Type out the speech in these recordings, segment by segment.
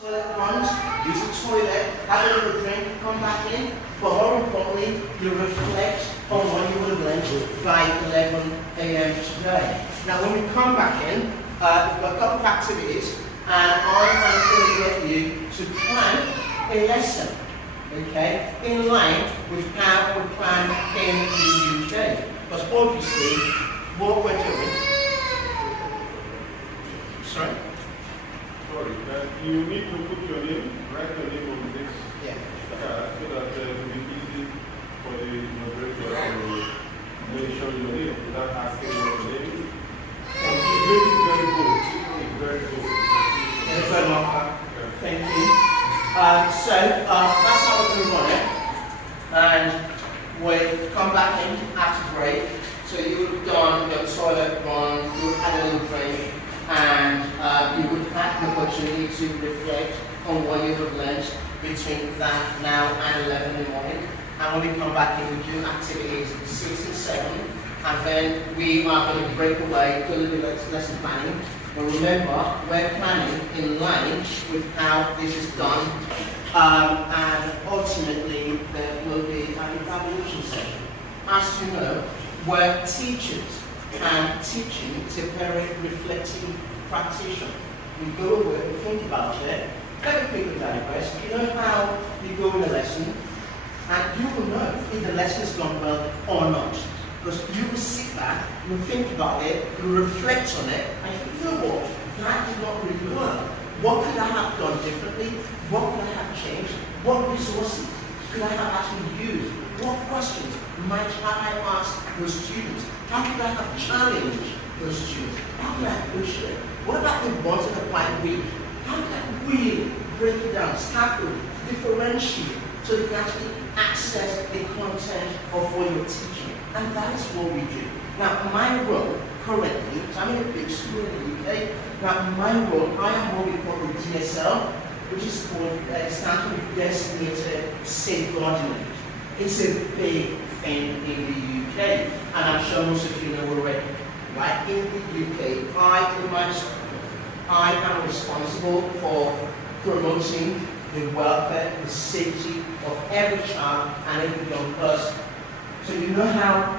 Toilet runs, use the toilet, have a little drink, come back in, but more importantly, you reflect on what you will learn by 11 a.m. today. Now when we come back in, we've got a couple of activities, and I am going to get you to plan a lesson, okay, in line with how we plan in the UK. Because obviously, what we're doing, sorry? Sorry, you need to put your name, write your name on this card so that it will be easy for the moderator to mention your name without asking your name. Thank you. It's very good. It's very good. Thank you. So that's how we're going to run it. And we come back in after break. So you would have done your toilet run, you would have had a little drink, and you would have the opportunity to reflect on what you have learned between that now and 11 in the morning. And when we come back in, we do activities 6 and 7, and then we are going to break away, do a little bit of lesson planning. But remember, we're planning in line with how this is done, and ultimately there will be an evaluation session. As you know, we're teachers, and teaching is a very reflective practitioner. You go away, you think about it, let me pick a digress. You know how you go in a lesson, and you will know if the lesson has gone well or not. Because you will sit back, you will think about it, you will reflect on it, and you think, you know what, that did not really work. What could I have done differently? What could I have changed? What resources could I have actually used? What questions might I ask those students? How could I have challenged those students? How could I push them? What about the ones that are quite weak? How can I really break it down, scaffold, differentiate, so you can actually access the content of what you're teaching? And that is what we do. Now, my role currently, so I'm in a big school in the UK. Now, my role, I am what we call the DSL, which is called, stands for Designated Safeguarding Lead. It's a big thing in the UK, and I'm sure most of you know already. Right? In the UK, in my school, I am responsible for promoting the welfare, the safety of every child and every young person. So you know how,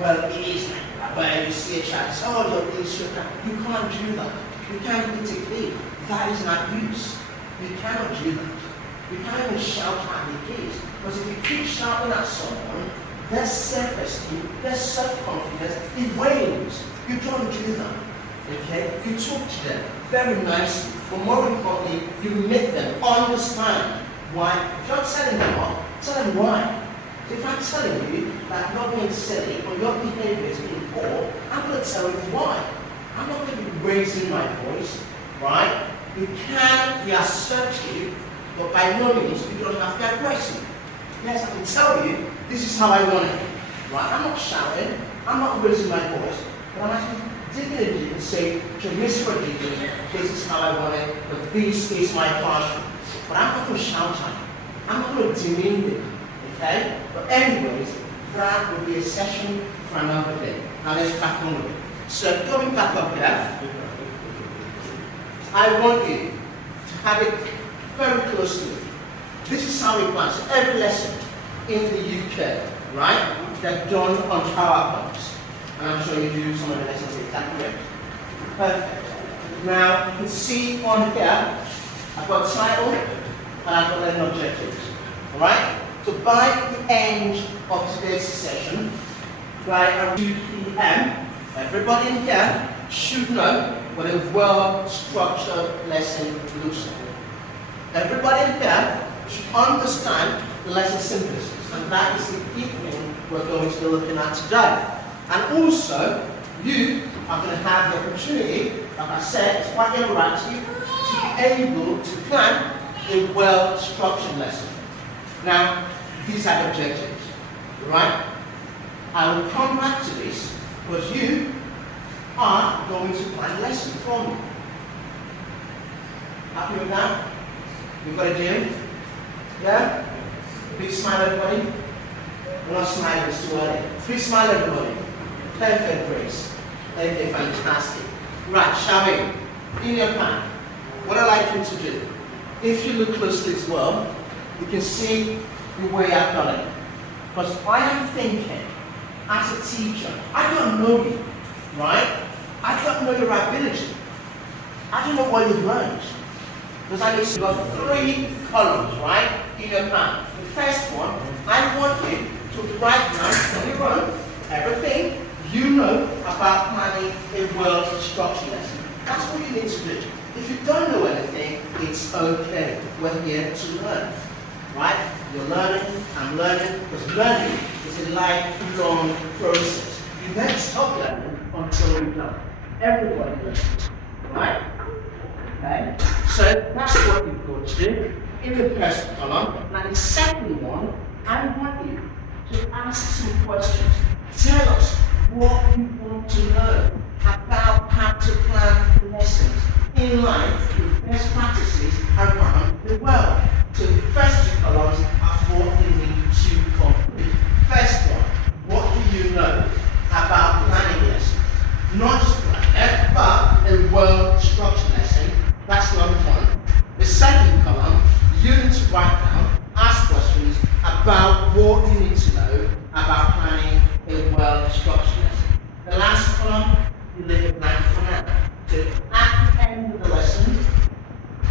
well, it is like that, where you see a child, say, oh, you're this, you're that. You can't do that. You can't eat a kid. That is an abuse. You cannot do that. You can't even shout at the kids. Because if you keep shouting at someone, their self-esteem, their self-confidence, it wanes. You don't do that. Okay? You talk to them very nicely, but more importantly, you make them understand why. If you're telling them off, tell them why. If I'm telling you that you're being silly or your behavior is being poor, I'm going to tell you why. I'm not going to be raising my voice, right? You can be assertive, but by no means you don't have to be aggressive. Yes, I can tell you, this is how I want it, right? I'm not shouting, I'm not raising my voice, but I'm actually dignity and say to Mr. Dignity, this is how I want it, but this is my classroom. But I'm not going to shout at you. I'm not going to demean them. Okay? But anyways, that will be a session for another day. Now let's crack on with it. So going back up here, I want you to have it very close to me. This is how we plan. So every lesson in the UK, right, they're done on PowerPoints. And I'm sure you do some of the lessons exactly right. Perfect. Now you can see on here, I've got a title and I've got learning objectives. Alright? So by the end of today's session, by around 2 p.m., everybody in here should know what a well-structured lesson looks like. Everybody in here should understand the lesson synthesis, and that is the key thing we're going to be looking at today. And also, you are going to have the opportunity, like I said, it's quite interactive, to be able to plan a well-structured lesson. Now, these are the objectives, right? I will come back to this because you are going to plan a lesson for me. Happy with that? You've got a deal? Yeah? Please smile, everybody. We're not smiling, it's too early. Please smile, everybody. Perfect, Grace. Okay, fantastic. Right, shall we? In your plan, what I'd like you to do if you look closely as well, you can see the way I've done it. Because I am thinking, as a teacher, I don't know you, right? I don't know your ability. I don't know what you've learned. Because I need to got 3 columns, right, in your plan. The first one, I want you to write down on your own everything you know about planning a world instruction lesson. That's what you need to do. If you don't know anything, it's okay. We're here to learn, right? You're learning, I'm learning, because learning is a lifelong process. You never stop learning until you're done. Everybody learns, right? Okay? So that's what you've got to do in the first column. Now the second one, I want you to ask some questions. Tell us what you want to know about how to plan lessons in line with best practices around the world. So the first 2 columns are what you need to complete. First one, what do you know about planning lessons? Not just planning, but a world structure lesson. That's number 1. The second column, you need to write down, ask questions about what you need to know about planning a world structure lesson. The last column, you leave it blank for now. So at the end of the lesson,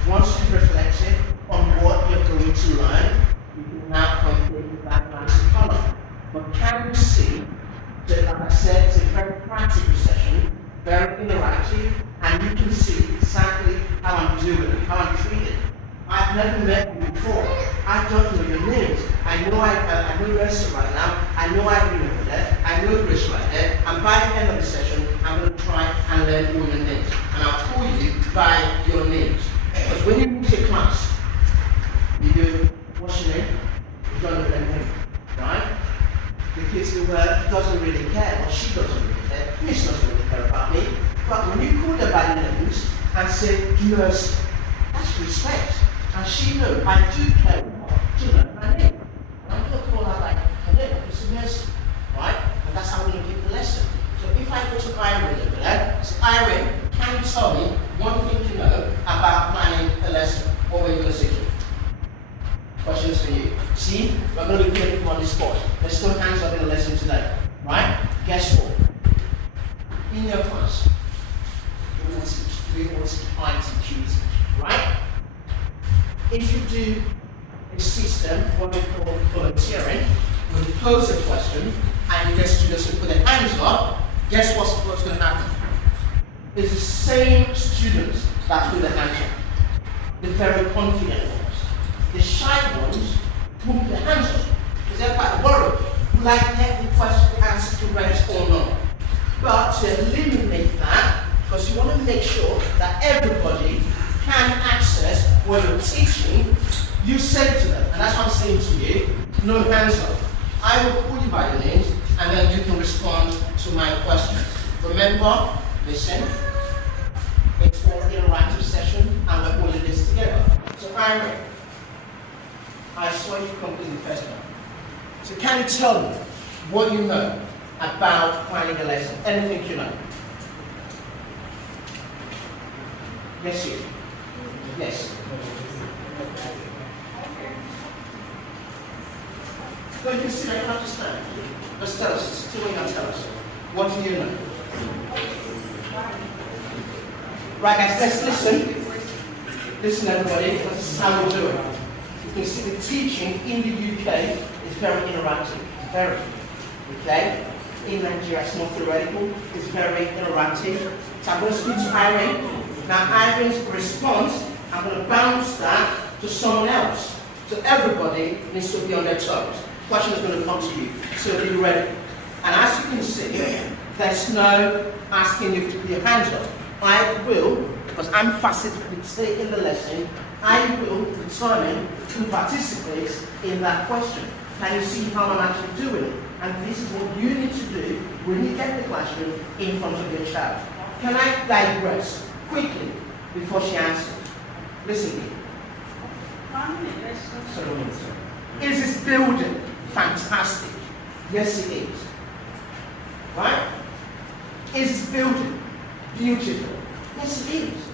once you've reflected on what you're going to learn, you can now complete that last column. But can you see that, like I said, it's a very practical session, very interactive, and you can see exactly how I'm doing it, how I'm treating. I've never met you before. I don't know your names. I know Esther right now. I know Irene over there. I know Chris right there. And by the end of the session, I'm going to try and learn all your names. And I'll call you by your names. Because when you move to class, you do, what's your name? You don't know their name, right? The kids who doesn't really care, or she doesn't really care, Miss doesn't really care about me. But when you call them by their names and say, nurse, that's respect. And she knows I do care enough to learn my name. I'm going to call her like her name, it's a nurse, right? And that's how we're going to give the lesson. So if I go to Irene over there, say, Irene, can you tell me one thing you know about planning a lesson? What were you going to say to me? Questions for you. See, we're going to be putting them on the spot. There's no hands up in the lesson today, right? Guess what? In your class, we always IT, right? If you do a system, what we call volunteering, when you pose a question and you get students to put their hands up, guess what's going to happen? It's the same students that put their hands up. The very confident ones. The shy ones won't put their hands up because they're quite worried. Will I get the question answered correct or not? But to eliminate that, because you want to make sure that everybody can access what you're teaching, you say to them, and that's what I'm saying to you, no hands up. I will call you by your names, and then you can respond to my questions. Remember, listen, it's an interactive session, and we're putting this together. So Irene, I saw you complete the first one. So can you tell me what you know about planning a lesson? Anything you know? Yes, you. Yes. No, you can sit there, you don't have to stand. Just tell us, still waiting on tell us. What do you know? Right guys, let's listen. Listen everybody, this is how we do it. You can see the teaching in the UK is very interactive. Very. Okay? In Nigeria it's more theoretical, it's very interactive. So I'm going to speak to Irene. Now Irene's response, I'm going to bounce that to someone else. So everybody needs to be on their toes. The question is going to come to you. So be ready. And as you can see, there's no asking you to put your hands up. I will, because I'm facilitating in the lesson, I will determine who participates in that question. Can you see how I'm actually doing it? And this is what you need to do when you get the classroom in front of your child. Can I digress quickly before she answers? Listen to me. Is this building fantastic? Yes, it is. Right? Is this building beautiful? Yes, it is.